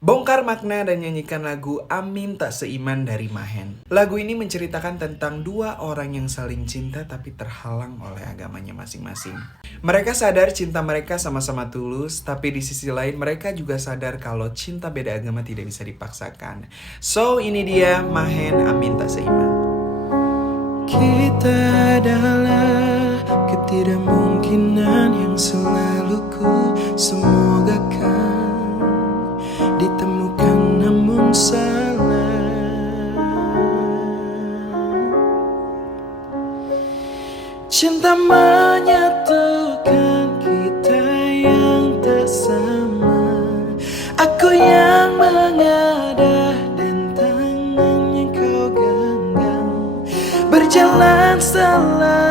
Bongkar makna dan nyanyikan lagu Amin Tak Seiman dari Mahen. Lagu ini menceritakan tentang dua orang yang saling cinta tapi terhalang oleh agamanya masing-masing. Mereka sadar cinta mereka sama-sama tulus, tapi di sisi lain mereka juga sadar kalau cinta beda agama tidak bisa dipaksakan. So, ini dia Mahen Amin Tak Seiman. Kita adalah ketidakmungkinan yang selalu ku semogakan ditemukan namun salah. Cinta menyatukan kita yang tak sama. Aku yang mengadah dan tangannya kau genggam, berjalan setelah